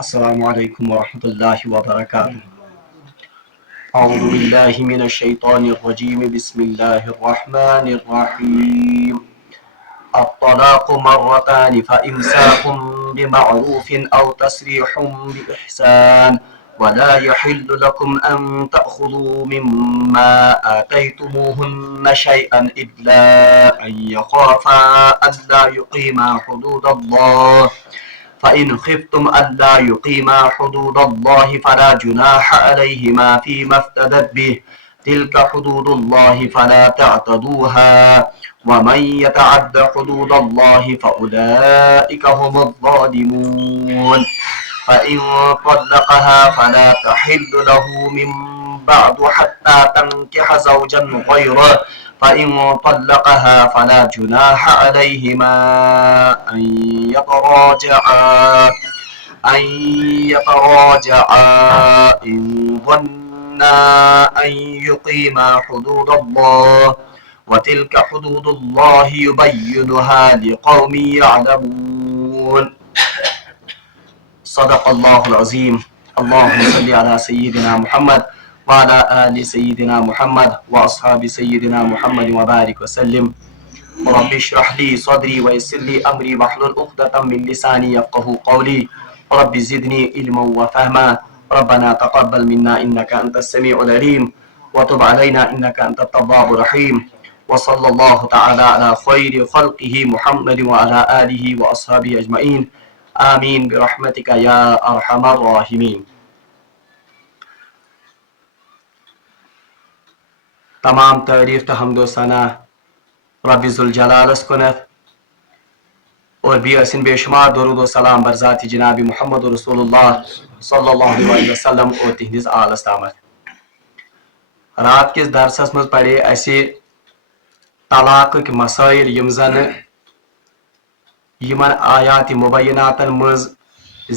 السلام عليكم ورحمة الله وبركاته. أعوذ بالله من الشيطان الرجيم. بسم الله الرحمن الرحيم. الطلاق مرتان فإمساك بمعروف أو تسريح بإحسان ولا يحل لكم أن تأخذوا مما آتيتموهن شيئا إلا أن يخافا ألا يقيما حدود الله فإن خفتم ألا يقيما حدود الله فلا جناح عليهما فيما افتدت به تلك حدود الله فلا تعتدوها ومن يتعد حدود الله فأولئك هم الظالمون فإن طلقها فلا تحل له من بعد حتى تنكح زوجا غيره فإن طلقها فلا جناح عليهما أن يتراجعا إن ظنا أن يقيما حدود الله وتلك حدود الله يبينها لقوم يعلمون. صدق الله العظيم. اللهم صل على سيدنا محمد وعلى آل سيدنا محمد وأصحاب سيدنا محمد وبارك وسلم. رب اشرح لي صدري ويسر لي أمري واحلل عقدة من لساني يفقهوا قولي. رب زدني علما وفهما. ربنا تقبل منا إنك أنت السميع العليم وتب علينا إنك أنت التواب الرحيم. وصلى الله تعالى على خير خلقه محمد وعلى آله وأصحابه أجمعين. آمين برحمتك يا أرحم الراحمين. تمام تعریف تو حمد و ثنا رب ذوالجلالس کنت اور بھی اسن بے شمار درود و سلام بر ذات جناب محمد رسول اللہ صلی اللہ علیہ وسلم اور تہندس آلس تامت. رات کس درسس مز پڑے اسی طلاق مسائل یم زن یمن آیات مبیناتن مز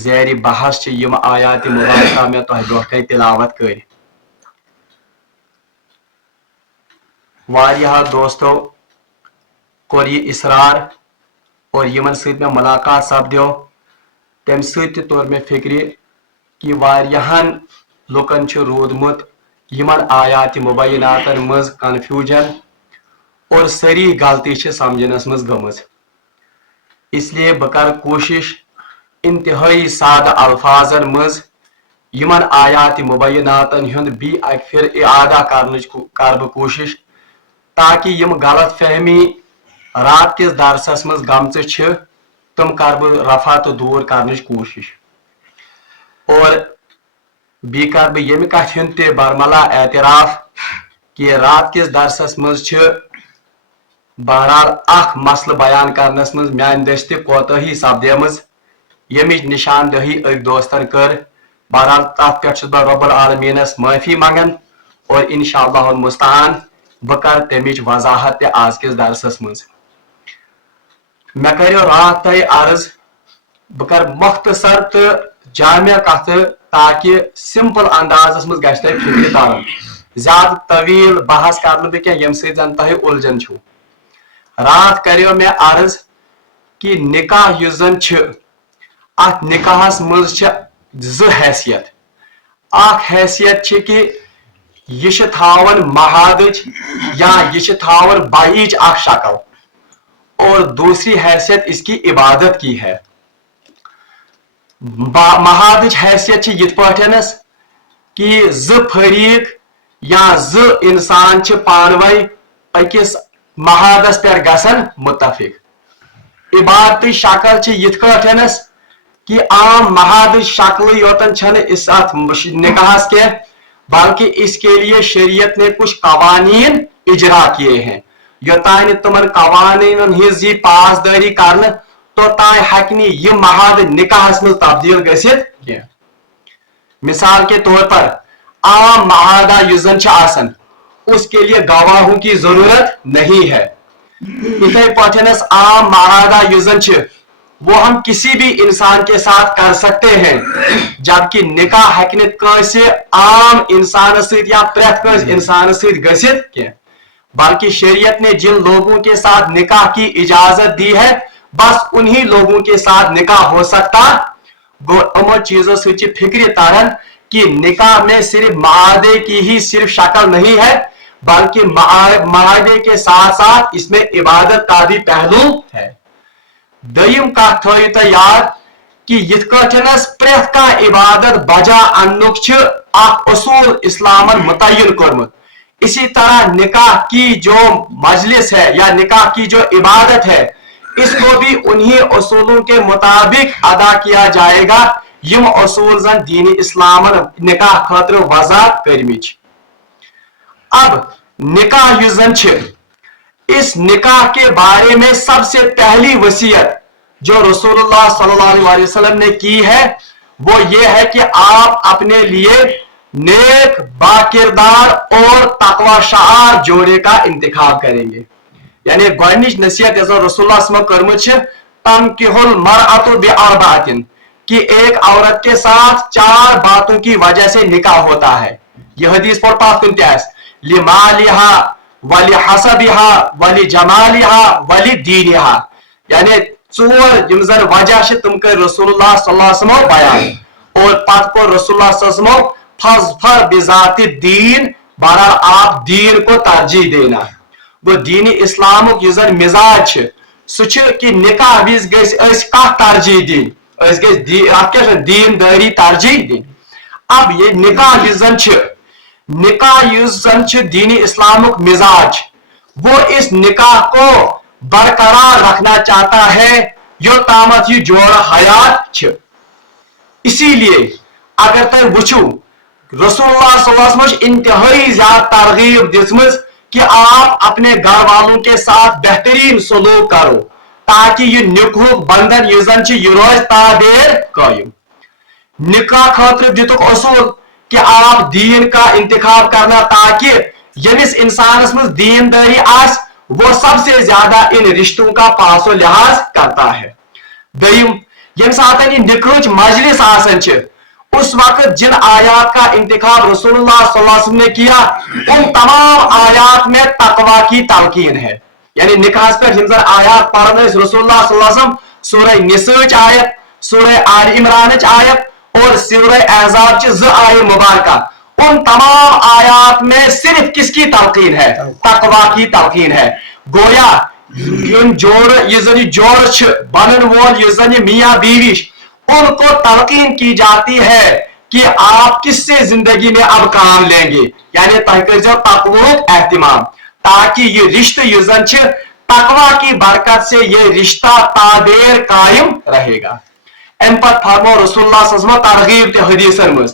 زیر بحث چھ یم آیات مبارکہ میں تہ برونٹھے تلاوت کر. واریاہ دوستو کور یہ اصرار اور یمن سۭتۍ میں ملاقات سپدیو تمہ سۭتۍ تہِ توٚر مےٚ فکرِ کہ واریاہن لُکن چھُ روٗدمُت یمن آیات مبیناتن مز کنفیوجن اور ساری غلطی چھِ سمجھنس مز گٔمٕژ. اس لیے بہ کر کوشش انتہائی سادہ الفاظن مز یمن آیات مبیناتن ہند بی اکہ پھر اعادہ کرنچ کر بہ کوشش تاکہ یم غلط فہمی رات کس درسس مز گمژ چھ تم کر بہ رفع تو دور کرنچ کوشش. اور بی کر بہ یم کتھ ہند تہ برملا اعتراف کہ رات کس درسس مز چھ بہرحال اخ مسئلہ بیان کرنس مز میان دست کوتاہی سپدیمٕژ یمچ نشاندہی أکۍ دوستن کر. بہرحال تتھ پٮ۪ٹھ چھُس بہٕ رب العالمیٖنس معافی منگان اور انشاءاللہ المستعان بہ کر تمچ وضاحت تہ آز کس درسس مز. مے کریو رات تہ عرض بہ کر مختصر تو جامع کتھ تاکہ سمپل اندازس مز گژھِ تۄہہِ فکر ترن. زیادہ طویل بحث کرنہٕ بہٕ کینٛہہ ییٚمہِ سۭتۍ زن تۄہہِ الجھن چھُو. رات کریو مے عرض کہ نکاح یُس زن چھ ات نکاحس مز چھ زٕ حیثیت. اکھ حیثیت چھ کہ یہ چھ تھاون مہادچ یا یہ چھ تھاون بائیچ اکھ شکل اور دوسری حیثیت اس کی عبادت کی ہے. مہادچ حیثیت چھ یت پٲٹھٮ۪نس کہ زٕ فریق یا زٕ انسان چھ پانوے أکِس مہادس پٮ۪ٹھ گژھن متفق. عبادت شکل چھ یت کٲٹھٮ۪نس کہ عام مہاد شکل یوتن چھن اس ات نکاحس کے بلکہ اس کے لیے شریعت نے کچھ قوانین اجرا کیے ہیں. یوتان تمن قوانین ہز یہ پاسداری کرنے توتان ہیکنی یہ مہاد نکاحس مز تبدیل گژھِتھ کینٛہہ. مثال کے طور پر عام مہادہ یُس زن چھُ آسان اس کے لیے گواہوں کی ضرورت نہیں ہے. اتھے پٲٹھٮ۪نس عام مہادہ یُس زن چھُ وہ ہم کسی بھی انسان کے ساتھ کر سکتے ہیں جبکہ نکاح ہیکہ نہٕ کٲنٛسہِ عام انسان سۭتۍ یا پرٛٮ۪تھ کٲنٛسہِ انسان سۭتۍ گٔژھِتھ کینٛہہ. بلکہ شریعت نے جن لوگوں کے ساتھ نکاح کی اجازت دی ہے بس انہی لوگوں کے ساتھ نکاح ہو سکتا गो अमो चीजों से फिक्र तारन कि निकाह में सिर्फ महादे की ही सिर्फ शक्ल नहीं है, बल्कि महादे के साथ साथ इसमें इबादत का भी पहलू है। दयम का थोई तो याद कि यथकटनस प्रेथ का इबादत बजा अन्नुक असूल इस्लामन मुतय्यन कोरमुत। इसी तरह निकाह की जो मजलिस है या निकाह की जो इबादत है, इसको भी उन्हीं असूलों के मुताबिक अदा किया जाएगा यम असूल जन दीन इस्लामन निकाह खातिर वज़ा करमिच। अब निकाह युजन इस निकाह के बारे में सबसे पहली वसीयत जो रसूलुल्लाह सल्लल्लाहु अलैहि वसल्लम ने की है वो ये है कि आप अपने लिए नेक, बाकिरदार और तकवा शार जोड़े का इंतखाब करेंगे। यानी गोडनिच नसीहत रसूलुल्लाह कर्मच तमकिहुल मरअतु बिअरबातिन कि एक औरत के साथ 4 बातों की वजह से निकाह होता है। यह हदीस पर पास लिमालिहा वली हसबिहा वली जमालिहा वली दीनिहा, यानी 4 वजह तुम कर रसूलुल्लाह सल्लल्लाहु अलैहि वसल्लम बयान और पत को रसूलुल्लाह सल्लल्लाहु अलैहि वसल्लम फज़फर बिज़ाति दीन, बहरहाल आप दीन को तरजीह देना। वो दीन इस्लाम युजन मिजाज सह कि निकाह विज गस तरजीह दिन, दीन दारी तरजीह दिन। अब ये निकाह युजन दीन इस्लामुक मिजाज, वो इस निकाह को बरकरार रखना चाहता है यो तामत ये जोड़ हयात। इसीलिए अगर तुम वुचू रसूलुल्लाह सल्लल्लाहु अलैहि वसल्लम इंतहाई ज्यादा तरगीब दिसमज कि आप अपने घर वालों के साथ बेहतरीन सलूक करो ताकि ये निकाह बंधन युजन ये रोज तादेर कायम। निकाह खातिर दितुक असूल कि आप दीन का इंतखाब करना ताकि यमिस इंसानस में दीनदारी आस वो सबसे ज्यादा इन रिश्तों का पासो लिहाज करता है। दयम यम साथ निकाह मजलिस आसन उस वक्त जिन आयात का इंतखाब रसूलुल्लाह सल्लल्लाहु अलैहि वसल्लम ने किया उन तमाम आयात में तकवा की तलकीन है। यानी निकाह पर आयात पढ़ रसूलुल्लाह सल्लल्लाहु अलैहि वसल्लम सूरह निसा आयत, सूरह आल इमरान आयत और सूरह अहज़ाब 2 आयत मुबारका, उन तमाम आयात में सिर्फ किसकी तलकीन है? तकवा की तलकीन है। गोया जोड़ बनन वोल मियां बीवी उनको तलकीन की जाती है कि आप किससे जिंदगी में अब काम लेंगे, यानी तकवुक एहतिमाम, ताकि ये रिश्ते युजन तकवा की बरकत से ये रिश्ता तादेर कायम रहेगा। अम पे फरमो रसूलुल्लाह सल्लल्लाहु अलैहि वसल्लम तरगीब ते हदीसन मज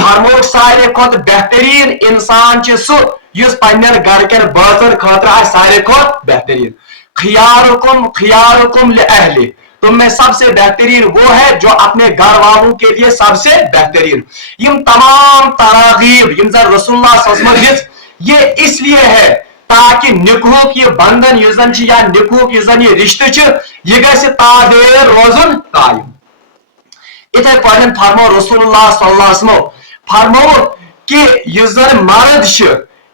फरमो सारे खोत बेहतरीन इंसान युस पन्नन घर के बातन खातिर सारे खोत बेहतरीन। खियारुकुम लिअहली, तुम में सबसे बेहतरीन वो है जो अपने घर वालों के लिए सबसे बेहतरीन। यम तमाम तरगीब यम रसूलुल्लाह सल्लल्लाहु अलैहि वसल्लम ये इसलिए है ताकि निकाह की बंधन युजन या निकाह युजन ये रिश्ते ये गस तादेर रोजन कायम। इथे पढ़न फरमो रसूलुल्लाह सल्लल्लाहु अलैहि वसल्लम फरमो कि युजन मर्द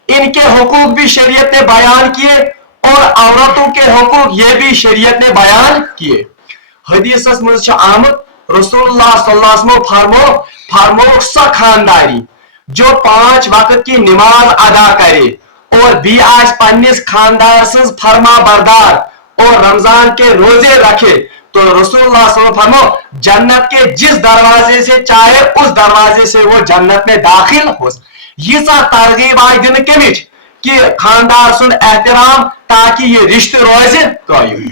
इनके हुकूक भी शरीयत ने बयान किए और औरतों के हुकूक ये भी शरीयत ने बयान किए। हदीसस मज आमद रसूलुल्लाह सल्लल्लाहु अलैहि वसल्लम फरमो सा खानदारी जो 5 वक्त की नमाज अदा करे और भी आज पन्निस खानदार से फरमा बरदार और रमजान के रोजे रखे तो रसूलुल्लाह सल्लल्लाहु अलैहि वसल्लम फरमो जन्नत के जिस दरवाजे से चाहे उस दरवाजे से वो जन्नत में दाखिल हो। ये तरगीब आई दिन कमिच कि खानदार सुन एहतराम ताकि ये रिश्ते रोजे कायम।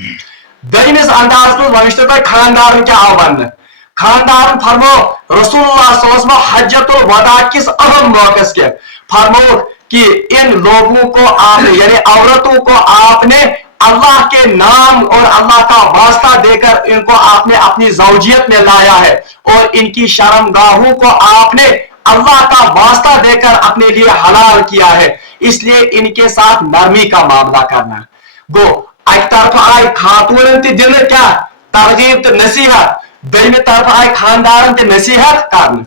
दयमिस अंदाज में वनिश्त खानदार क्या आव बन खानदार फरमो रसूलुल्लाह सल्लल्लाहु अलैहि वसल्लम हज्जतुल वदा किस अहम मौके के फरमो कि इन लोगों को आपने यानी औरतों को आपने अल्लाह के नाम और अल्लाह का वास्ता देकर इनको आपने अपनी ज़ौजियत में लाया है और इनकी शर्मगाहों को आपने अल्लाह का वास्ता देकर अपने लिए हलाल किया है, इसलिए इनके साथ नरमी का मामला करना। गो एक तरफ आई खातून दिन क्या तरगीब तो नसीहत, दम तरफ आई खानदार नसीहत करना।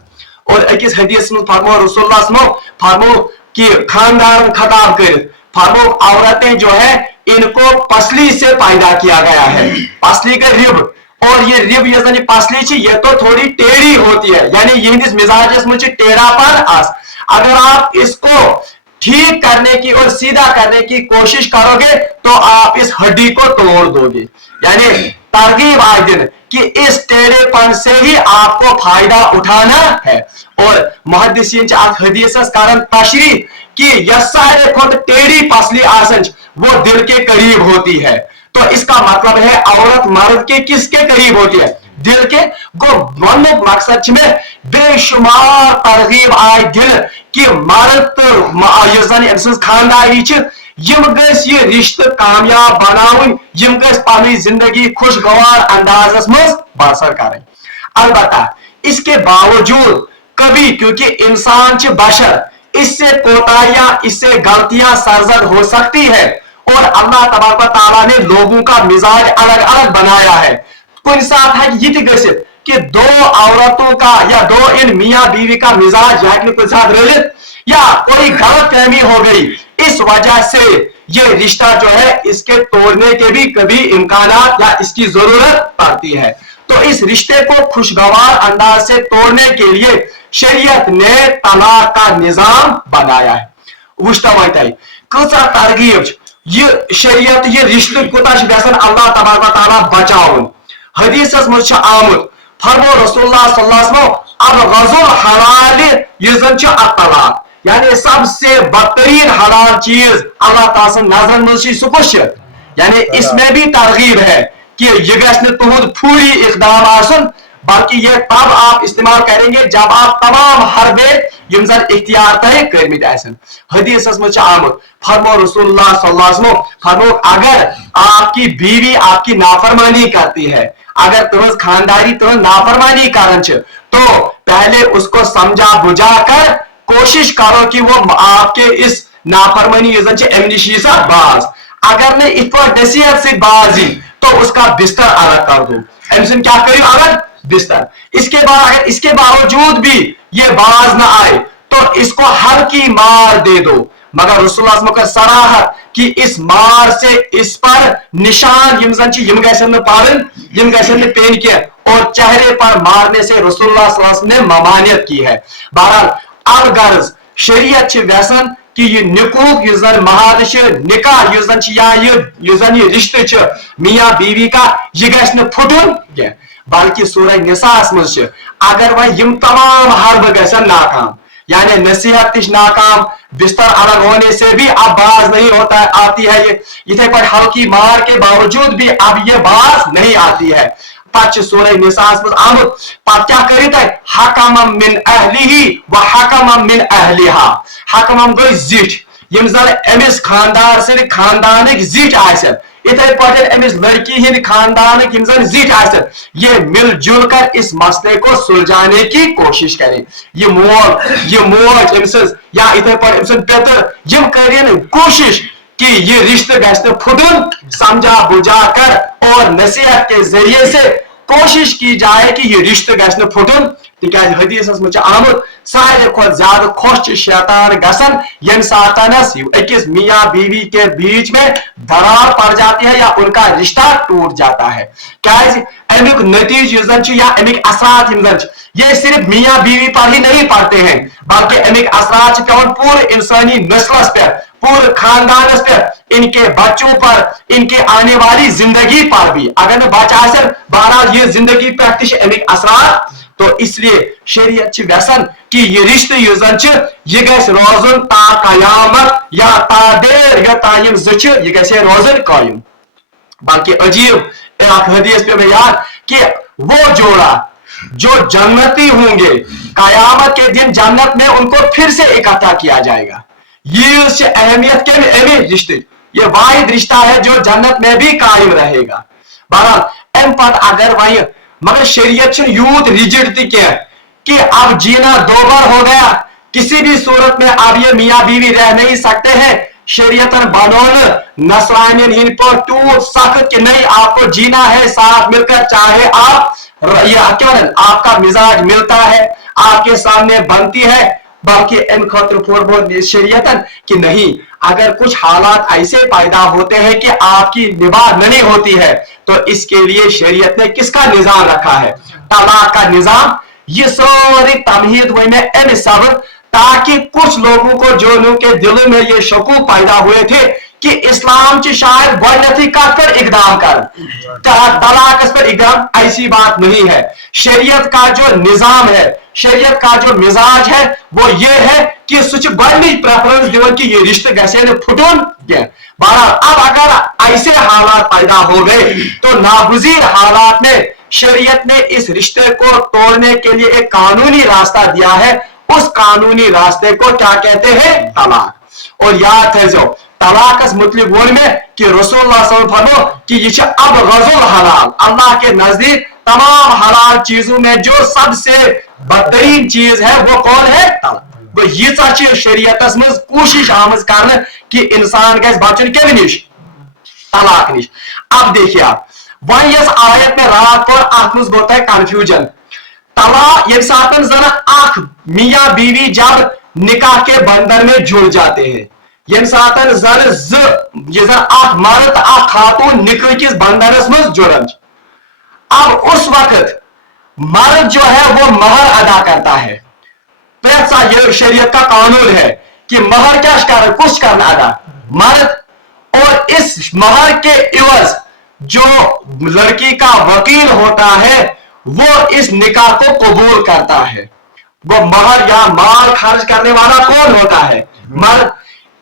और अकिस हदीस में फरमो रसूलुल्लाह सल्लल्लाहु अलैहि वसल्लम फरमो कि खानदार खताब कर फरमो औरतें जो है इनको पसली से पैदा किया गया है, पसली का रिब और ये रिब ये जन पसली ये तो थोड़ी टेढ़ी होती है, यानी यहंदिस मिजाजस मुझे टेढ़ापन आस। अगर आप इसको ठीक करने की और सीधा करने की कोशिश करोगे तो आप इस हड्डी को तोड़ दोगे। यानी तरगीब आए दिन कि इस टेढ़ेपन से ही आपको फायदा उठाना है। और मुहद्दिसीन हदीस कारण तशरीह कि यह सारे खुद टेढ़ी पसली आसन वो दिल के करीब होती है। तो इसका मतलब है औरत मर्द के किसके करीब होती है? दिल के। गो वन मकसद में बेशुमार तरगीब आए दिल कि मर्द खानदारी ये रिश्ते कामयाब बनावन, पहली जिंदगी खुशगवार अंदाजस में बसर करें। अलबत्ता इसके बावजूद कभी, क्योंकि इंसान बशर, इससे कोताहियां, इससे गलतियां सरजद हो सकती है और अल्लाह तबारक तआला ने लोगों का मिजाज अलग अलग बनाया है। कुछ साथ है ये गसित कि दो औरतों का या दो इन मियां बीवी का मिजाज कुछ साथ रलित या कोई गलत फहमी हो गई, इस वजह से ये रिश्ता जो है इसके तोड़ने के भी कभी इम्कानात या इसकी जरूरत पड़ती है। तो इस रिश्ते को खुशगवार अंदाज से तोड़ने के लिए शरीयत ने तलाक का निजाम बनाया है। कसा तरगीब ये शरीयत ये रिश्ते कोता अल्लाह तबारक व तआला बचाउन। हदीसस मज आमुत फरमो रसूलुल्लाह सल्लल्लाहु अलैहि वसल्लम अब गजुल हलाल ये जन तलाक, यानी सबसे बदतरीन हलाल चीज अल्लाह ताला नजर मज, यानी इसमें भी तरगीब है कि यह गश्न तुहद फूरी इकदाम आसन, बल्कि यह तब आप इस्तेमाल करेंगे जब आप तमाम हरबे यमजन इख्तियार तय करमित आसन। हदीसस मज आमुत फरमो रसूलुल्लाह सल्लल्लाहु अलैहि वसल्लम फरमो अगर आपकी बीवी आपकी नाफरमानी करती है, अगर तुम खानदारी तुम नाफरमानी करन तो पहले उसको समझा बुझा कर कोशिश करो कि वो आपके इस नाफरमानी अमनिशी से बाज, अगर ने इत नसीहत से बाजी तो उसका बिस्तर अलग कर दो। एमसन क्या करियो अलग बिस्तर। इसके बाद अगर इसके बावजूद भी ये बाज ना आए तो इसको हल्की मार दे दो, मगर रसूलुल्लाह का सराहत कि इस मार से इस पर निशान पेन किया और चेहरे पर मारने से रसूलुल्लाह सल्लल्लाहु अलैहि वसल्लम ने ममानियत की है। बहरहाल अब गर्ज शरीयत व्यसन कि ये निकूह महाद निकाह या ये रिश्ते मियाँ बीवी का यह गश्न फुटन क्या, बल्कि सूरह निसास मज अगर वह यम तमाम हरब गसन नाकाम, यानी नसीहत नाकाम, बिस्तर अलग होने से भी अब बाज नहीं होता आती है, ये इथे पर हल्की मार के बावजूद भी अब ये बाज नहीं आती है। पच सूरह निसास में आमुत पत क्या करित है हकमम मिन अहलिही व हकमम मिन अहलिहा। हकमम गई जिट यम जन अमिस खानदार से खानदानिक जिट आसन, इथे पटे अमिस लड़की हिंद खानदानिक यम जन जिट आसन, ये मिलजुल कर इस मसले को सुलझाने की कोशिश करें। ये मोज अमसज या इथे पर अमसन पेतर यम करें कोशिश कि ये रिश्ते गश्ते फुटन समझा बुझा कर और नसीहत के जरिए से कोशिश की जाए कि ये रिश्ते गश्ते फुटन। तिकाज हदीसस मज आमुत सारे खुद ज्यादा खुश शैतान गसन यम सातनस अकिस मियाँ बीवी के बीच में दरार पड़ जाती है या उनका रिश्ता टूट जाता है। क्या अमिक नतीज या अमिक असरात ये सिर्फ मियाँ बीवी पर ही नहीं पड़ते हैं, बल्कि अमिक असरात पूरे इंसानी नस्लस पे, पूरे खानदानस पे, इनके बच्चों पर, इनके आने वाली जिंदगी पर भी। अगर बचा बहरहाल ये जिंदगी पे अमिक असरात, तो इसलिए शरीयत व्यसन कि ये रिश्ते ये गस रोजन ता कयामत या तादेर या तायम जच ये गस रोजन कायम। बाकी अजीब हदीस पे मैं याद कि वो जोड़ा जो जन्नती होंगे कयामत के दिन जन्नत में उनको फिर से इकट्ठा किया जाएगा। ये उससे अहमियत के अहम रिश्ते, ये वाहिद रिश्ता है जो जन्नत में भी कायम रहेगा। बहरहाल एम पद अगर वही मगर शरीयत यूथ रिजिड थी क्या कि अब जीना दो बार हो गया, किसी भी सूरत में अब ये मियाँ बीवी रह नहीं सकते हैं। शरीयतन बनोन नसरानियन हिन पर टूट सख्त कि नहीं आपको जीना है साथ मिलकर, चाहे आप ये क्या आपका मिजाज मिलता है, आपके सामने बनती है बल्कि इन खतर फोड़ बहुत शरीयतन कि नहीं, अगर कुछ हालात ऐसे पैदा होते हैं कि आपकी निबाह नहीं होती है, तो इसके लिए शरीयत ने किसका निजाम रखा है? तलाक का निजाम। ये सारी तमहीद हुई में इन सब, ताकि कुछ लोगों को, जो लोगों के दिलों में ये शकूक पैदा हुए थे कि इस्लाम की शायद गोडनथी कत पर इकदाम कर, तलाक पर इकदाम, ऐसी बात नहीं है। शरीयत का जो निजाम है, शरीयत का जो मिजाज है, वो ये है कि सुच गोडनिच प्रेफरेंस दिवन कि ये रिश्ते गसे न फुटन क्या। बहरहाल अब अगर ऐसे हालात पैदा हो गए तो नागुज़ीर हालात में शरीयत ने इस रिश्ते को तोड़ने के लिए एक कानूनी रास्ता दिया है। उस कानूनी रास्ते को क्या कहते हैं? तलाक। और याद है जो तलाकस मुतलिक बोल में कि रसूलुल्लाह सल्लल्लाहु अलैहि वसल्लम फरमाया कि ये अब गज़ुल हलाल, अल्लाह के नजदीक तमाम हलाल चीजों में जो सबसे बदतरीन चीज है वो कौन है? तलाक। यह शरीयत मज कोशिश आमज कर कि इंसान गज बचन कम निश, तलाक निश। अब देखिए आप वह इस आयत में रात को अत मज गो कंफ्यूजन। तलाक ये सातन जन अख मियां बीवी जब निकाह के बंधन में जुड़ जाते हैं, ये सातन जन ये जन अख मर्द अख खातून निकाह के बंधनस मज जुड़न। अब उस वक्त मर्द जो है वो महर अदा करता है। ये शरीयत का कानून है कि महर क्या कर, कुछ करना अदा मर्द, और इस महर के इवज जो लड़की का वकील होता है वो इस निकाह को कबूल करता है। वो महर या माल खर्च करने वाला कौन होता है? मर्द।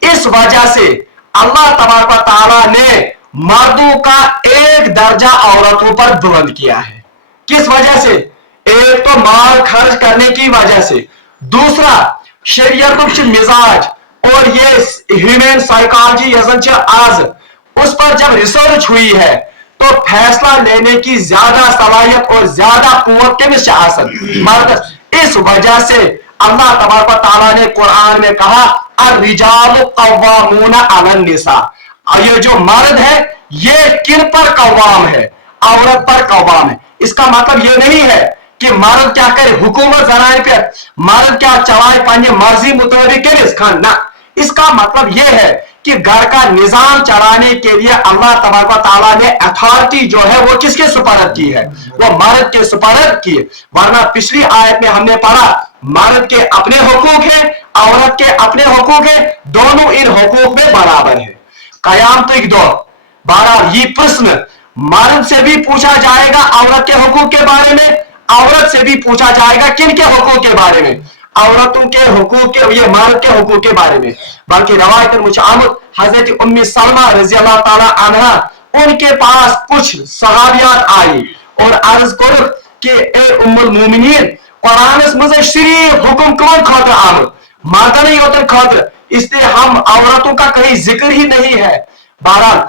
इस वजह से अल्लाह तबारक व तआला ने मर्दों का एक दर्जा औरतों पर बुलंद किया है। किस वजह से? एक तो माल खर्च करने की वजह से, दूसरा शरीयत मिजाज और ये ह्यूमन साइकोलॉजी आज उस पर जब रिसर्च हुई है तो फैसला लेने की ज्यादा सलाहियत और ज्यादा कुव्वत किससे हासिल? मर्द। इस वजह से अल्लाह तबारक व तआला ने कुरान में कहा अर्रिजालु कव्वामूना अलन निसा। ये जो मर्द है ये किन पर कव्वाम है? औरत पर कव्वाम है। इसका मतलब ये नहीं है कि मर्द क्या करे हुकूमत जराए पे, मर्द क्या चलाए पानी मर्जी मुताबिक किस खान ना। इसका मतलब यह है कि घर का निजाम चलाने के लिए अल्लाह तबारक व तआला ने अथॉरिटी जो है वो किसके सुपरद की है? वो मर्द के सुपरद की है। वरना पिछली आयत में हमने पढ़ा मर्द के अपने हुकूक है, औरत के अपने हुकूक है, दोनों इन हुकूक में बराबर है। कयामत दो बहरहाल ये प्रश्न मर्द से भी पूछा जाएगा औरत के हुकूक के बारे में, औरत से भी पूछा जाएगा किन के हुकूक के बारे में? औरतों के हुकूक के, ये मर्द के हुकूक के बारे में। बल्कि रवायत मुशामुद हजरत उम्मी सलमा रज़ी अल्लाह ताला अन्हा, उनके पास कुछ सहाबियात आई और अर्ज करो कि ए उम्मुल मोमिनीन, कुरान में सिर्फ हुक्म कौन खातर आमद, मर्द नहीं होते खातर, इसलिए हम औरतों का कहीं जिक्र ही नहीं है। बहरहाल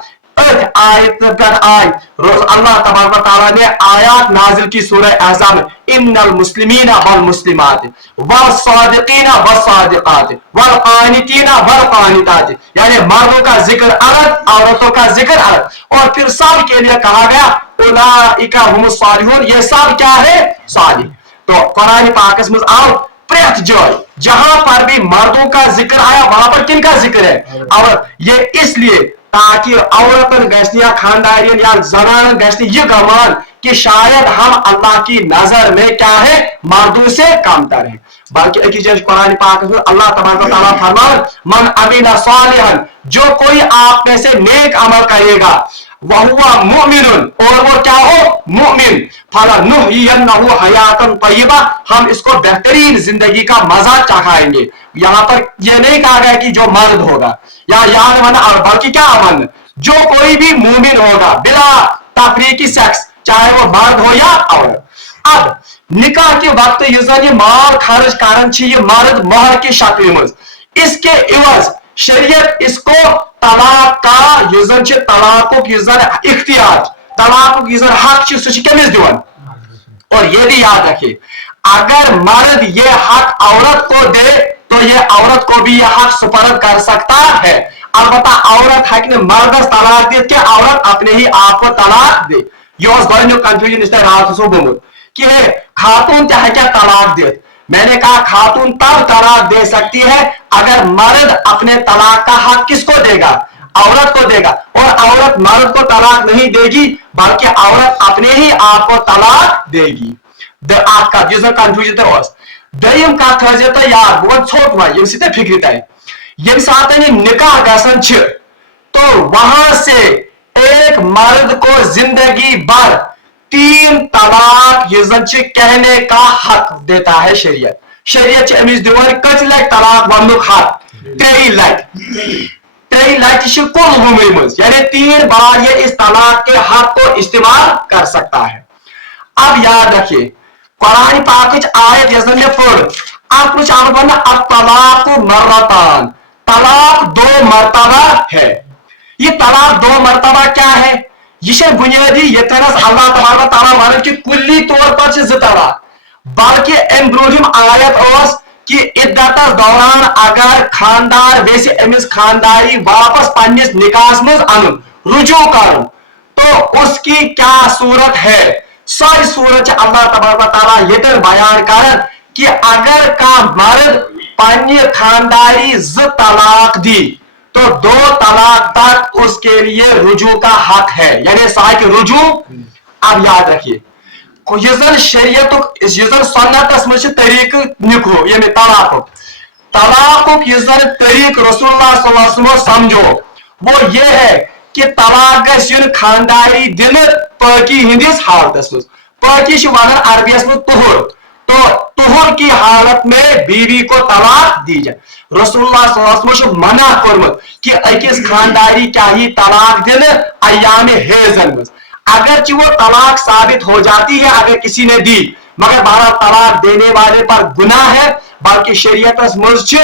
आयत पर आय रोज अल्लाह तबारक व तआला ने आयात नाजिल की सूरह अहज़ाब में इन्नल मुस्लिमीना वल मुस्लिमात वल सादिकीना वल सादिकात वल कानितीना वल कानितात, यानी मर्दों का जिक्र अलग, औरतों का जिक्र अलग, और फिर सब के लिए कहा गया उलाइका हुमुस सालिहून, ये सब क्या है? सालिह। तो कुरान पाक में आओ प्रत्येक जगह जहां पर भी मर्दों का जिक्र आया वहां पर किनका जिक्र है? और ये इसलिए ताकि औरतन गश्त या खानदारियन या जनान गश्त ये गमान कि शायद हम अल्लाह की नजर में क्या है? मर्दों से कमतर है। बाकी कुरान पाक में अल्लाह तबारक व तआला फरमाए मन अमीना सालिहन, जो कोई आप में से नेक अमल करेगा वहुवा मुमिनुन, और वो क्या हो? मुमिन, फलनुहयिन्नहु हयातन तय्यबा, हम इसको बेहतरीन जिंदगी का मजा चखाएंगे। यहां पर यह नहीं कहा गया कि जो मर्द होगा या याद मन, और बल्कि क्या अमन, जो कोई भी मुमिन होगा बिला तफरीकी सेक्स, चाहे वो मर्द हो या औरत। अब निकाह के वक्त ये माल खर्च कारण ये मर्द मोहर की शक्ल में, इसके इवज शरीयत इसको तलाक का तलाक इख्तियार, तलाक हक कमिस दिवन। और ये भी याद रखिए अगर मर्द ये हक औरत को दे तो ये औरत को भी यह हक सुपरद कर सकता है। अलबत्ता औरत है कि मर्दस तलाक दे कि औरत अपने ही आप को तलाक दे। यह कंफ्यूजन इस रात सो गोमुत कि खातून क्या है क्या तलाक दे, میں نے کہا خاتون تب طلاق دے سکتی ہے اگر مرد اپنے طلاق کا حق کس کو دے گا؟ عورت کو دے گا. اور عورت مرد کو طلاق نہیں دے گی بلکہ عورت اپنے ہی آپ کو طلاق دے گی. کنفیوژن تو دم کت تھو تو یاد بہت ژھوٹ وہ یم سی فکر تر یم سات نکاح گسان تو وہاں سے ایک مرد کو زندگی بھر 3 طلاق یہ کہنے کا حق دیتا ہے شریعت. شریعت امس دان کت لٹ طلاق ون حق 3 لٹ 3 لٹ کل عمر مز یعنی 3 بار یہ اس طلاق کے حق کو استعمال کر سکتا ہے. اب یاد رکھیے قرآن پاک آیت یس میں پڑھ ات مجھ آمد ون الطلاق مرتان طلاق 2 مرتبہ ہے. یہ طلاق 2 مرتبہ کیا ہے؟ یہ بنیادی یتنس اللہ تبارک و تعالیٰ ون کہ کلی طور پر 2 طلاق بلکہ ام برہم آیت اس کہ عدتس دوران اگر خاندار ویس امس خانداری واپس پنس نکاح مز ان رجوع کرن تو اس کی کیا صورت ہے. ساری صورت اللہ تبارک و تعالیٰ یہ بیان کرن کہ اگر کا مرد پنہ خانداری 2 طلاق دی تو 2 طلاق تک اس کے لیے رجوع کا حق ہے یعنی ساک رجوع. اب یاد رکھیے یہ شریعت یہ سنتس مجھ طریقہ نکلو یہ طلاق یہ طریق رسول اللہ صلی اللہ علیہ وسلم سمجھو وہ یہ ہے کہ طلاق گھس خانداری دن پاکی ہندس حالتس مز. پاکی ونان عربیس مز طہر تو طہر کی حالت میں بیوی کو طلاق دی جائے. رسول اللہ صلی اللہ علیہ وسلم منع کورمت کہ اکس خانداری چاہیے طلاق دن ایام حیضن مز. اگرچہ وہ طلاق ثابت ہو جاتی ہے اگر کسی نے دی مگر بہرحال طلاق دینے والے پر گناہ ہے بلکہ شریعت مز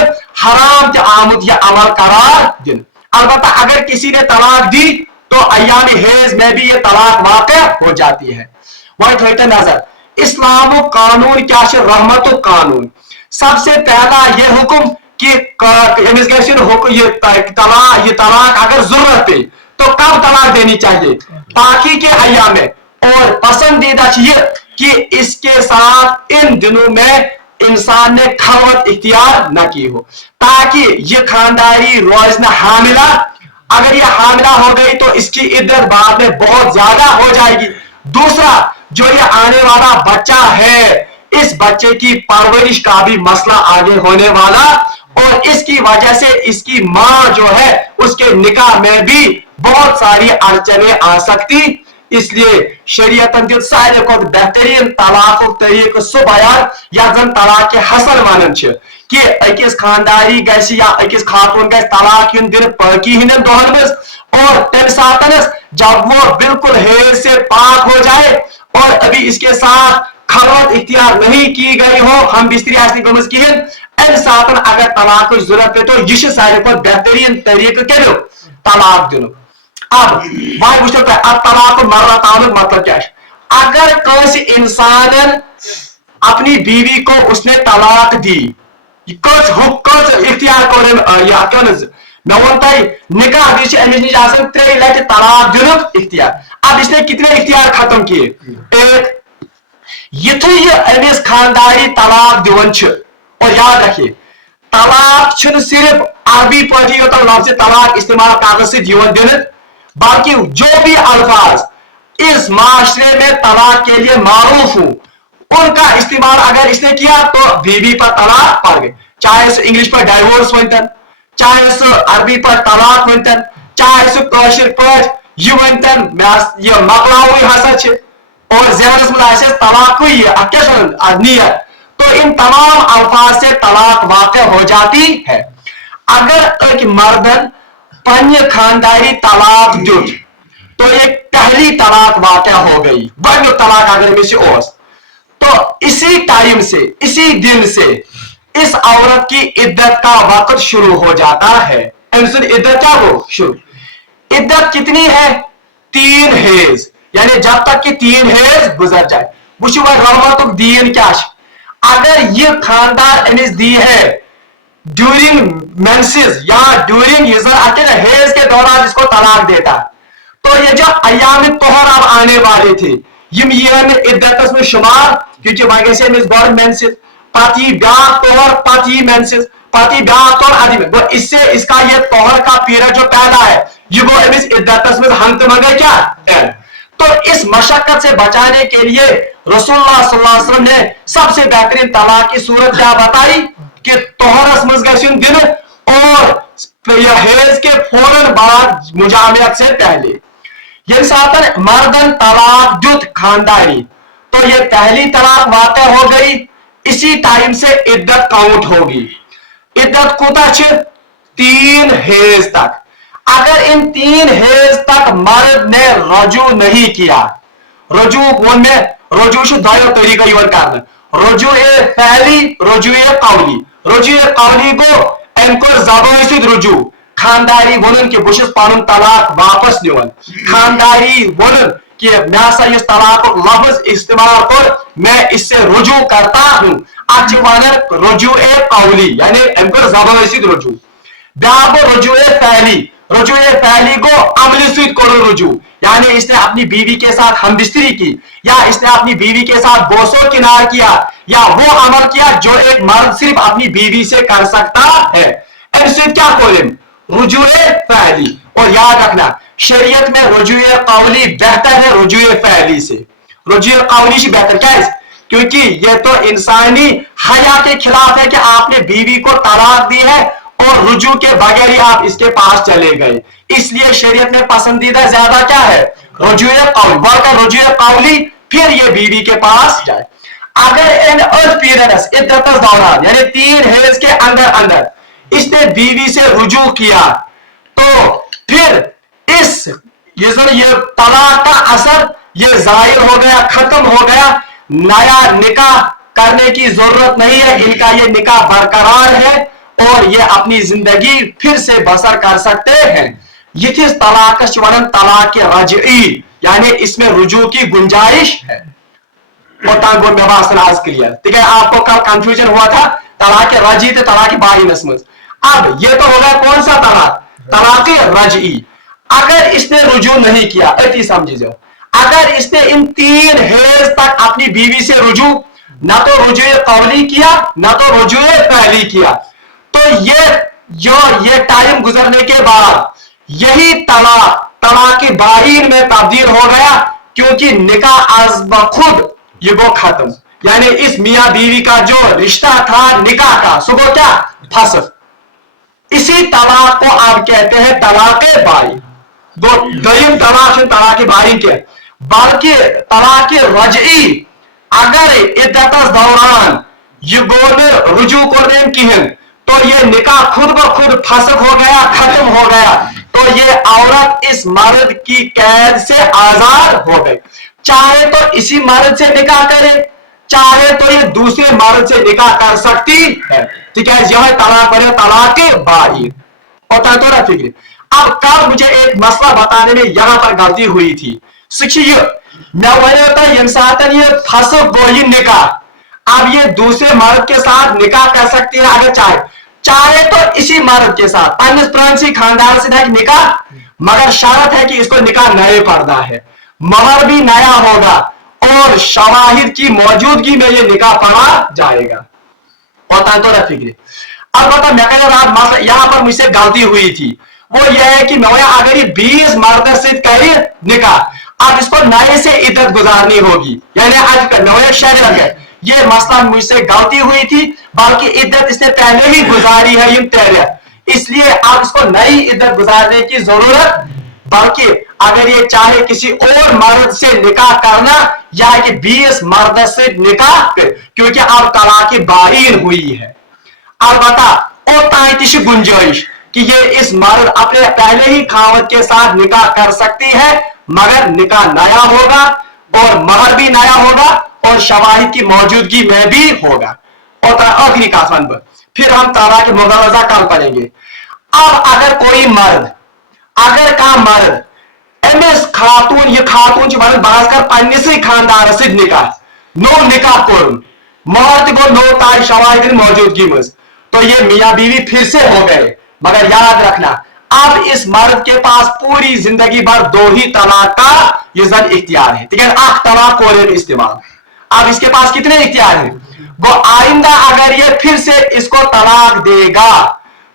حرام آمد یہ عمل قرار دن. البتہ اگر کسی نے طلاق دی تو ایام حیض میں بھی یہ طلاق واقع ہو جاتی ہے. وہ تھوڑا نظر اسلام و قانون کیا رحمت و قانون. سب سے پہلا یہ حکم کہ یہ طلاق اگر ضرورت پہ تو کب طلاق دینی چاہیے؟ باقی کے ایام میں. اور پسندیدہ یہ کہ اس کے ساتھ ان دنوں میں انسان نے خلوت اختیار نہ کی ہو تاکہ یہ خانداری روز نہ حاملہ. اگر یہ حاملہ ہو گئی تو اس کی عدت بعد میں بہت زیادہ ہو جائے گی. دوسرا جو یہ آنے والا بچہ ہے اس بچے کی پرورش کا بھی مسئلہ آگے ہونے والا اور اس کی وجہ سے اس کی ماں جو ہے اس کے نکاح میں بھی بہت ساری اڑچنیں آ سکتی. اس لیے شریعت سارے کو بہترین طلاق طریقہ سہ بیان یا زن طلاق حسن ونان کہ اکس خانداری گھس یا اکس خاتون گھس طلاق دن پاکی ہند دہن مز اور تم ساتنس جب وہ بالکل حیض سے پاک ہو جائے اور ابھی اس کے ساتھ خلوت اختیار نہیں کی گئی ہو ہم بستری آسنی گمز کہین ام ساتن اگر طلاق کی ضرورت پہ تو یہ سارے کو بہترین طریقہ کرو طلاق دن. اب وہی وچھو کہ اب طلاق مرتان مطلب کیا ہے؟ اگر کسی انسان اپنی بیوی کو اس نے طلاق دی کس اختیار کر میں ون تھی نکاح بھی امس نش آسان 3 لٹ طلاق دن اختیار. اب اس نے کتنے اختیار ختم کیے؟ 1 یتھے یہ امس خانداری طلاق دون اور یاد رکھیے طلاق صرف عربی پاٹی ہوتا لفظ طلاق استعمال کاغذ سے دن باقی جو بھی الفاظ اس معاشرے میں طلاق کے لیے معروف ہوں ان کا استعمال اگر اس نے کیا تو بیوی پر طلاق پڑ گئی. چاہے اس انگلش پر ڈائیورس ونتن چاہے اس عربی پر طلاق ونتن چاہے اس کاشر پر یہ ونتن یہ مکلاوی ہسا اور ذہنس مز طلاق نیت تو ان تمام الفاظ سے طلاق واقع ہو جاتی ہے. اگر ایک مردن پنہ خانداری طلاق دیت تو ایک پہلی طلاق واقع ہو گئی گۄڈنیُک طلاق اگر أمِس اوس تو اسی ٹائم سے اسی دن سے اس عورت کی عدت کا وقت شروع ہو جاتا ہے. عدت کیا ہو شروع عدت کتنی ہے؟ 3 حیض یعنی جب تک کہ 3 حیض گزر جائے. وچھو رحمت دین کیا اگر یہ خاندار امس دی ہے ڈیورنگ مینسز یا ڈیورنگ حیض کے دوران اس کو طلاق دیتا تو یہ جو ایام طہر اب آنے والے تھے یم یہ عدتس میں شمار کیونکہ وجہ سے امس گوڈ مینسز पति ब्याह तौर पति मेंसेस पति ब्याह तौर आदि में वो इससे इसका ये तौहर का पीरियड जो पहला है ये वो अमिस इद्दतस में हंत मंगे क्या एंड। तो इस मशक्कत से बचाने के लिए रसूलुल्लाह सल्लल्लाहु अलैहि वसल्लम ने सबसे बेहतरीन तलाक की सूरत क्या बताई कि तोहरस मज गसिन दिन और हेज के फौरन बाद मुजामियत से पहले ये साथ मर्दन तलाक दुत खानदानी। तो ये पहली तलाक वाक़ हो गई, इसी टाइम से इद्दत काउंट होगी। इद्दत कोता 3 हेज तक। अगर इन 3 हेज तक मर्द ने रजू नहीं किया, रजू वन में रजू दो तरीका यून कर रजू फैली रजू कौली। रजू कौली गो अमर जबान सद रजू खानदारी वन कि बहुत पन तलाक वापस निवन। खानदारी वन कि मैं हसा इस तलाक लफ्ज इस्तेमाल कर मैं इससे रुजू करता हूं अच्छ वन रजू कौली यानी अमर जबान सद रजू। ब्या गो रजू फैली। रजू फैली गो अमल सद करो रजू यानी इसने अपनी बीवी के साथ हमबिस्तरी की या इसने अपनी बीवी के साथ बोसो किनार किया या वो अमल किया जो एक मर्द सिर्फ अपनी बीवी से कर सकता है। ऐसे क्या कोलिम रुजू फैली। और याद रखना शरीयत में रुजू कौली बेहतर है रुजू फैली से। रुजू कौली से बेहतर क्या है क्योंकि यह तो इंसानी हया के खिलाफ है कि आपने बीवी को तलाक दी है और रुजू के बगैर ही आप इसके पास चले गए। इसलिए शरीयत में पसंदीदा ज्यादा क्या है रुजू कौली। बढ़कर रुजू कौली फिर ये बीवी के पास जाए। अगर इन पीरियड्स इद्दत दौरान यानी 3 हेज के अंदर अंदर इसने बीवी से रुजू किया तो फिर इस ये तलाक का असर ये जाहिर हो गया, खत्म हो गया। नया निकाह करने की जरूरत नहीं है, इनका ये निकाह बरकरार है और ये अपनी जिंदगी फिर से बसर कर सकते हैं। ये तलाक तलाक रजई यानी इसमें रुजू की गुंजाइश है। आज क्लियर ठीक है। आपको कल कंफ्यूजन हुआ था तलाक रजी थे तलाक बाहिनस में। अब ये तो हो गया कौन सा तलाक तलाक रजी। अगर इसने रुजू नहीं किया इतनी समझी जाओ, अगर इसने इन 3 हेज तक अपनी बीवी से रुजू ना तो रुजू कौली किया ना तो रुजू फैली किया तो ये टाइम गुजरने के बाद यही तलाक बाहिन में तब्दील हो गया क्योंकि निकाह आज खुद ये वो खत्म यानी इस मियां बीवी का जो रिश्ता था निकाह का सुबह क्या फसद। इसी तलाक को आप कहते हैं तलाक बाइन। दो तलाक बाइन के बल्कि तलाक रजई अगर इद्दत दौरान ये गोल रुजू कर तो ये निकाह खुद ब खुद फसद हो गया, खत्म हो गया। तो ये औरत इस मर्द की कैद से आजाद हो गई। चाहे तो इसी मर्द से निकाह करे चाहे तो ये दूसरे मर्द से निकाह कर सकती है। ठीक है, यह तलाक बने तलाक बाइन और तो फिक्र। अब कल मुझे एक मसला बताने में यहां पर गलती हुई थी। मैं वन साथ ये फंस गोई निकाह, अब ये दूसरे मर्द के साथ निकाह कर सकती है अगर चाहे तो इसी मर्द के साथ अन्य खानदान से निकाह, मगर शर्त है कि इसको निकाह नए पर्दा है, महर भी नया होगा और शवाहिद की मौजूदगी में ये निकाह पढ़ा जाएगा। और तो फिक्र। अब बता मैं कह रहा मसला यहां पर मुझसे गलती हुई थी वो यह है कि मैं अगर ये 20 मर्द से करे निकाह, अब इसको नए से इद्दत गुजारनी होगी यानी आज का नया शरीयत है। ये मसला मुझसे गलती हुई थी बल्कि इद्दत इसने पहले ही गुजारी है इसलिए अब इसको नई इद्दत गुजारने की जरूरत, बल्कि अगर ये चाहे किसी और मर्द से निकाह करना या कि 20 मर्द से निकाह कर क्योंकि अब तलाक बाइन हुई है। अब बता और गुंजाइश कि ये इस मर्द अपने पहले ही खावत के साथ निकाह कर सकती है मगर निकाह नया होगा और महर भी नया होगा और शवाहिद की मौजूदगी में भी होगा। और आखिरी काफन पर फिर हम तलाक मुगलजा कल पढ़ेंगे। अब अगर कोई मर्द अगर का मर्द एमएस खातून ये खातून बहस कर पन्ने से खानदार से निकाह नो निकाह कोर मर्द को नो ताई शवाहिद मौजूदगी में तो ये मियां बीवी फिर से हो गए। मगर याद रखना अब इस मर्द के पास पूरी जिंदगी भर 2 ही तलाक का ये जन इख्तियार है। ठीक है, 8 तलाक को इस्तेमाल। अब इसके पास कितने इख्तियार हैं वो आइंदा अगर ये फिर से इसको तलाक देगा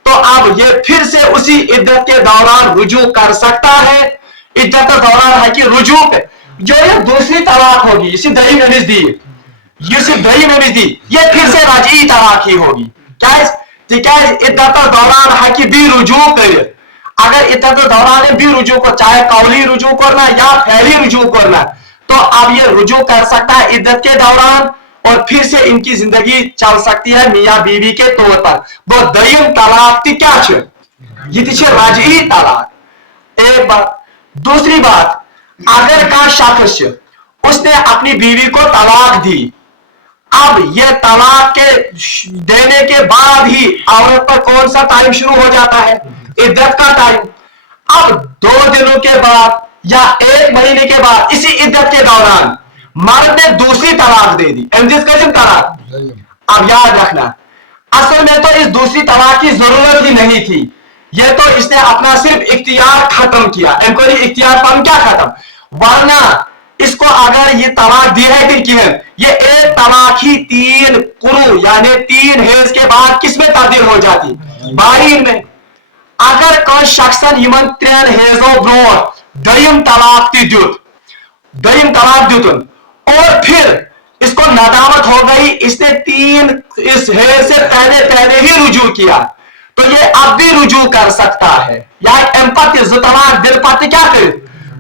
तो अब ये फिर से उसी इद्दत के दौरान रुजू कर सकता है। इद्दत के दौरान है कि रुजू जो ये दूसरी तलाक होगी, इसी दही में दी, ये फिर से रजी तलाक ही होगी। क्या इद्दत के दौरान है कि भी रुजू कर, अगर इद्दत के दौरान भी रुजू को, चाहे कौली रुजू करना या फैली रुजू करना, तो अब ये रुजू कर सकता है इद्दत के दौरान और फिर से इनकी जिंदगी चल सकती है मियां बीवी के तौर पर। वो दयम तलाक थी, क्या ये रजी तलाक। एक बात। दूसरी बात, अगर का शख्स उसने अपनी बीवी को तलाक दी, अब यह तलाक के देने के बाद ही औरत पर कौन सा टाइम शुरू हो जाता है? इद्दत का टाइम। अब 2 दिनों के बाद या 1 महीने के बाद इसी इद्दत के दौरान मर्द ने दूसरी तलाक दे दी, तलाक। अब याद रखना, असल में तो इस दूसरी तलाक की जरूरत ही नहीं थी, ये तो इसने अपना सिर्फ इख्तियार खत्म किया, इख्तियार पर क्या खत्म, वरना इसको अगर ये तलाक दी है फिर क्यों, ये एक तलाक ही 3 कुरु यानी 3 हेज के बाद किसमें तब्दील हो जाती? बाइन में। अगर कोई शख्स यमन 3 हेजों ब्रोट दयम तलाक दितुन और फिर इसको नदामत हो गई, इसने 3 इस हेज से पहले ही रुजू किया, तो ये अब भी रुजू कर सकता है। या एम्पति तलाक दिल पति क्या करे,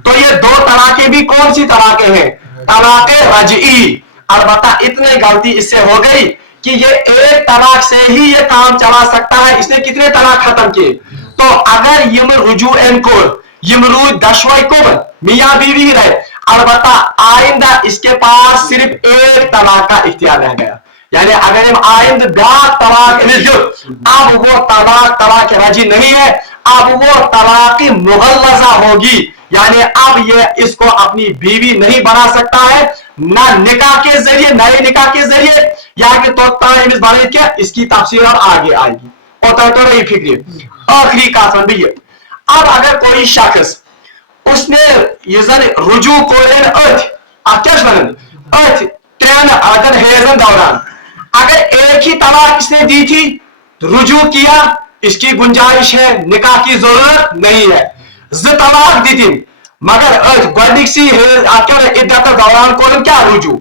तो ये 2 तलाकें भी कौन सी तलाकें हैं? तलाके रजई। अलबत्ता इतनी गलती इससे हो गई कि ये एक तलाक से ही ये काम चला सकता है। इसने कितने तलाक खत्म किए? तो अगर यम रुजू एनकोर यमरूद दशवाई को मियां बीवी ही रहे, अलबत्ता आइंदा इसके पास सिर्फ एक तलाक का इख्तियार रह गया। यानी अगर हम आइंद तलाक, अब वो तलाक राजी नहीं है, अब वो तलाक मुगल्लज़ा होगी, यानी अब ये इसको अपनी बीवी नहीं बना सकता है, ना निकाह के जरिए, नए निकाह के जरिए, या क्या इसकी तफसीर अब आगे आएगी। और तो रही फिक्र आखिरी कासन भी है। अब अगर कोई शख्स उसने रुजू को दौरान अगर एक ही तलाक इसने दी थी, रुजू किया, इसकी गुंजाइश है, निकाह की जरूरत नहीं है। तलाक दी थी मगर गोडनिक इद्दत दौरान को क्या रुजू,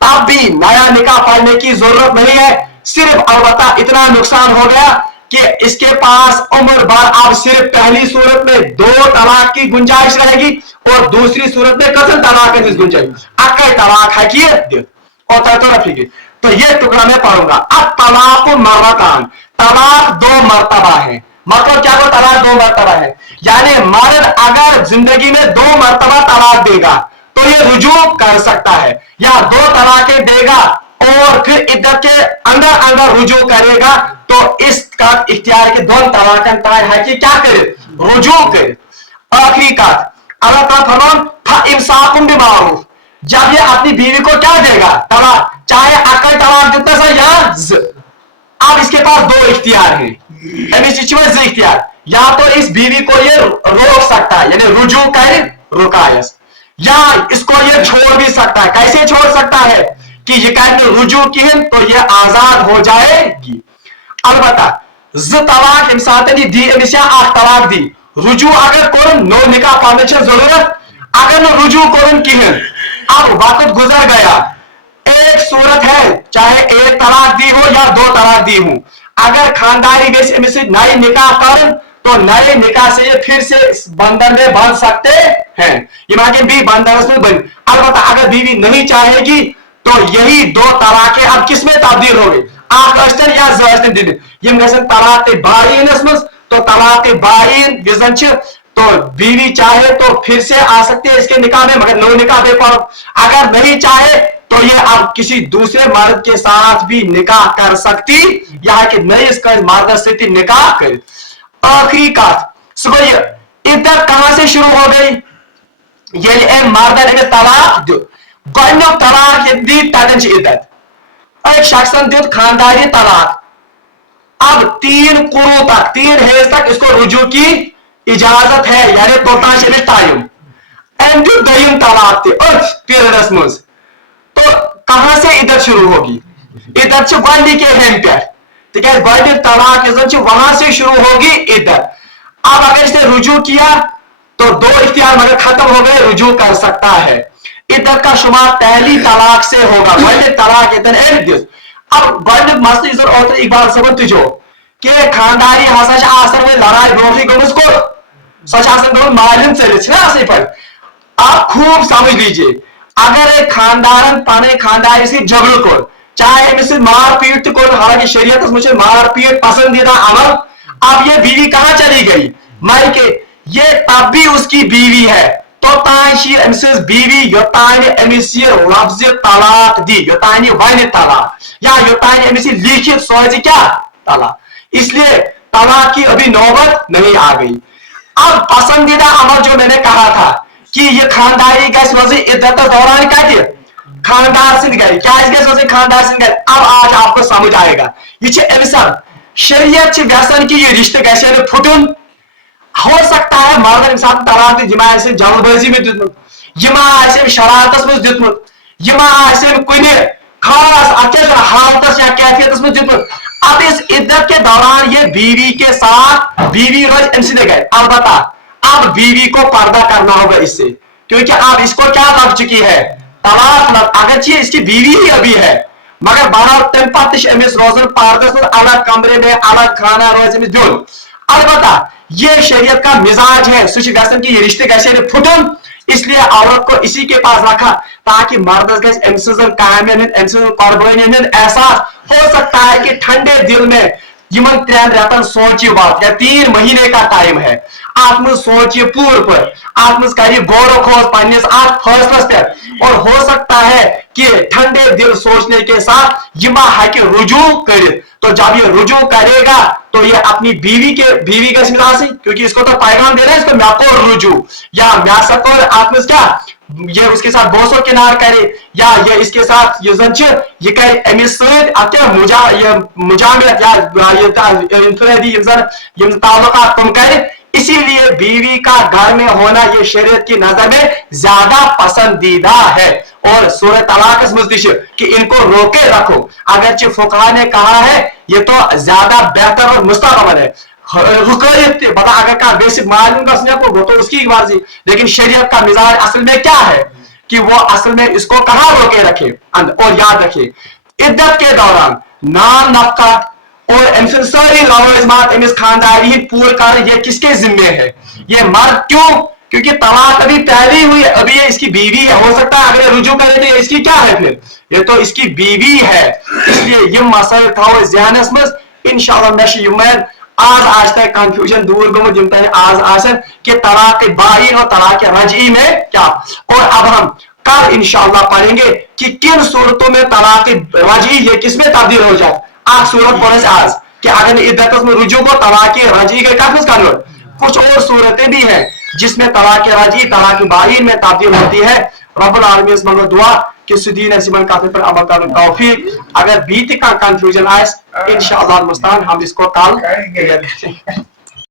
तब भी नया निकाह पढ़ने की जरूरत नहीं है। सिर्फ अलबत्ता इतना नुकसान हो गया कि इसके पास उम्र भर अब सिर्फ पहली सूरत में 2 तलाक की गुंजाइश रहेगी और दूसरी सूरत में कसल तलाक की गुंजाइश, अक्ल तलाक है कि और तो ये टुकड़ा मैं पढ़ूंगा। अब तलाक मरतान, तलाक 2 मर्तबा है। मतलब क्या वो तलाक 2 मर्तबा है, यानी मर्द अगर जिंदगी में 2 मर्तबा तलाक देगा तो ये रुजू कर सकता है, या 2 तलाकें देगा और फिर इद्दत के अंदर रुजू करेगा, तो इसका इख्तियार के 2 तलाक है कि क्या करे, रुजू करे। आखिरी का अल्लाह ताला फरमान था इंसाकुम बिमारूफ, जब ये अपनी बीवी को क्या देगा, तलाक, चाहे अकल तलाक देता सा या अब इसके पास 2 इख्तियार हैं, इख्तियार, या तो इस बीवी को ये रोक सकता है यानी रुजू करे रुकायस, या इसको ये छोड़ भी सकता है। कैसे छोड़ सकता है कि ये कहे रुजू की है तो ये आजाद हो जाएगी। अलबत्ता तलाक इंसान दी तलाक दी, रुजू अगर कर नो निकाह पढ़ने जरूरत, अगर न रुजू कर कहें, अब वक्त गुजर गया, एक सूरत है चाहे 1 तलाक दी हो या 2 तलाक दी हो, अगर खानदानी बेस से नए निकाह कर तो नए निकाह से ये फिर से बंधन में बंध सकते हैं, भी बंधन में बन। अलबत्ता अगर बीवी नहीं चाहेगी तो यही 2 तलाकें अब किस में तब्दील हो गई, आखिर या दिन यम तलाक बाइन तो तलाक बाइन विजन तो बीवी चाहे तो फिर से आ सकती है इसके निकाह में, मगर नो निकाह दे पाओ, अगर नहीं चाहे तो ये अब किसी दूसरे मर्द के साथ भी निकाह कर सकती, यहाँ कि नहीं इसका मर्द से निकाह कर। आखिरी का इद्दत कहां से शुरू हो गई, ये मर्द ने तलाक दो, गो तलाक दी तदन इद्दत, एक शख्स दित खानदानी तलाक, अब 3 कुरु तक 3 हेज तक इसको रुजू की इजाजत है, यानी तोतान टाइम एंड दयम तलाक थे पीरियड्स में, तो कहां से इद्दत शुरू होगी, इधर से गोल्डी के हेम पे ठीक गोल्डी तलाक इधर वहां से शुरू होगी इधर। अब अगर इसने रुजू किया तो दो इख्तियार मगर खत्म हो गए, रुजू कर सकता है। इधर का शुमार पहली तलाक से होगा, गोल्डी तलाक इधर अब गोल्डी मस्त इधर और एक बार सब तुझो कि खानदारी हसा आसर में लड़ाई ब्रोही गोमस को सच आसन गोमस मालूम चले पर आप खूब समझ लीजिए, अगर एक खानदारन पाने खानदारी से झगड़ को चाहे अमिस मार पीट को, हालांकि शरीयत मुझे मार पीट पसंदीदा अमल, अब ये बीवी कहां चली गई मायके, ये तब भी उसकी बीवी है तो ताशी अमिस बीवी योतान अमिस लफ्ज तलाक दी योतान वन तलाक या योतान अमिस लिखित सोच क्या तलाक, इसलिए तलाक की अभी नौबत नहीं आ गई। अब पसंदीदा अमल जो मैंने कहा था कि ये खानदारी गैस वजह इद्दत दौरान क्या थी खानदार सिंध गए क्या गैस वजह खानदार सिंध गए। अब आज आपको समझ आएगा ये अमिसन शरीयत व्यसन की ये रिश्ते कैसे फुटन हो सकता है मर्द इंसान तलाक यमा जल्दबाजी में दितमुत यमा शरारत में दितमुत यमा कुन खास हालत या कैफियत में दितमुत। अब इस इद्दत के दौरान ये बीवी के साथ बीवी रोज एमसी गए, अलबत्ता अब बीवी को पर्दा करना होगा इससे, क्योंकि अब इसको क्या लग चुकी है तलाक, अगरचे इसकी बीवी ही अभी है मगर बहरहाल तम पत अमिस रोजन पर्दस में अलग कमरे में अलग खाना रोज अमिस दिन। अलबत्ता ये शरीयत का मिजाज है सह कि ये रिश्ते कैसे फुटन, इसलिए औरत को इसी के पास रखा ताकि मर्दस गस कुर्बानी एहसास हो सकता है कि ठंडे दिल में यमन 3 रेतन सोच बात या 3 महीने का टाइम है आप में सोच पूर पर आप में कर गौर खोज पन्निस फैसलस पे, और हो सकता है कि ठंडे दिल सोचने के साथ यमा हक रुजू कर, तो जब ये रुजू करेगा तो ये अपनी बीवी का सिलसिला, क्योंकि इसको तो पैगाम दे रहा है इसको म्याकोर रुजू या म्यासकोर आप में क्या ये उसके साथ बोसो किनार करे या ये इसके साथ ये जंच ये करे अमिस अत्य मुजामिलत या ये इंफरादी ये ताल्लुकात तुम करे। इसीलिए बीवी का घर में होना ये शरीयत की नजर में ज्यादा पसंदीदा है और सूरह तलाक मुस्तिश कि इनको रोके रखो। अगरचे फुकहा ने कहा है ये तो ज्यादा बेहतर और मुस्तहब है बता अगर का बेसिक मालूम को तो उसकी मर्जी, लेकिन शरीयत का मिजाज असल में क्या है कि वो असल में इसको कहां रोके रखे। और याद रखिए इद्दत के दौरान नाम नफका और सारी लवाजमात इस खानदारी ही पूर कर ये किसके जिम्मे है, ये मर्द क्यों, क्योंकि तलाक अभी पहली हुई है, अभी ये इसकी बीवी है, हो सकता है अगर रुजू करे तो इसकी क्या है फिर ये तो इसकी बीवी है। इसलिए ये मसल था ज़हनस में इंशाअल्लाह मैं उम्मीद आज तक कंफ्यूजन दूर गमुत यम आज आसन कि तलाक बाइन और तलाक रजी में क्या, और अब हम कल इंशाअल्लाह पढ़ेंगे कि किन सूरतों में तलाक रजी ये किसमें तब्दील हो जाए। आज सूरत पढ़े आज कि अगर इद्दत में रुजू को तलाक रजी के कन्वर्ट, कुछ और सूरतें भी हैं जिसमें तलाक रजी तलाक बाइन में तब्दील होती है। रब्बुल आलमीन से मगर दुआ कि सुदीन नसीबन काफी पर अमल करने तौफीक, अगर बीती का कंफ्यूजन आए इंशाअल्लाह मुस्तान हम इसको कल